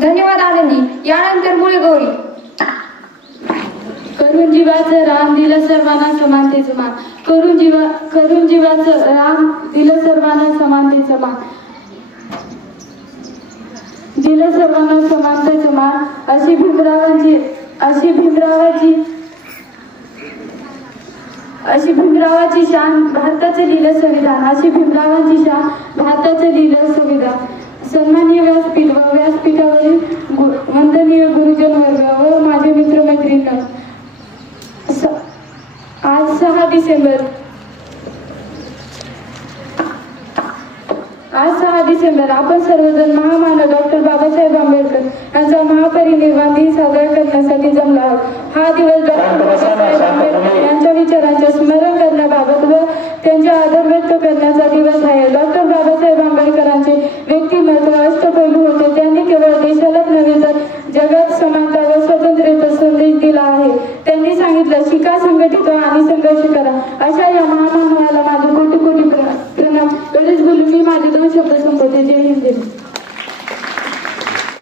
धन्यवाद आनंदी. यानंतर मुळे गौरी. करून जीवाचं राम दिलं सर्वांना समानतेचं मान. करून जीवाचं राम दिलं सर्वांना समानतेचं मान. दिलं सर्वांना समानतेचं मान. अशी भीमरावाची शान भारताचं लिहिलं संविधान. अशी भीमरावांची शान भारताचं लिहिलं संविधान. सन्माननीय व्यासपीठ व व्यासपीठावरील वंदनीय गुरुजन वर्ग व माझे मित्रमैत्रिणी, आज 6 डिसेंबर आपण सर्वजण महामानव डॉक्टर बाबासाहेब आंबेडकर यांचा महापरिनिर्वाण दिन साजरा करण्यासाठी जमला आहोत. हा दिवस डॉक्टर बाबासाहेब आंबेडकर यांच्या विचारांचे स्मरण करण्याबाबत व त्यांचे आदर व्यक्त करण्याचा दिवस आहे. डॉक्टर बाबासाहेब आंबेडकरांचे व्यक्तिमत्व अष्टपैलू होते. त्यांनी केवळ देशालाच नव्हे तर जगात समानता व स्वातंत्र्याचा संदेश दिला आहे. त्यांनी सांगितलं, शिका, संघटित व्हा आणि संघर्ष करा. अशा या महामानवाला माझे कोटी कोटी प्रणाम. एवढेच बोलून मी माझे 2 शब्द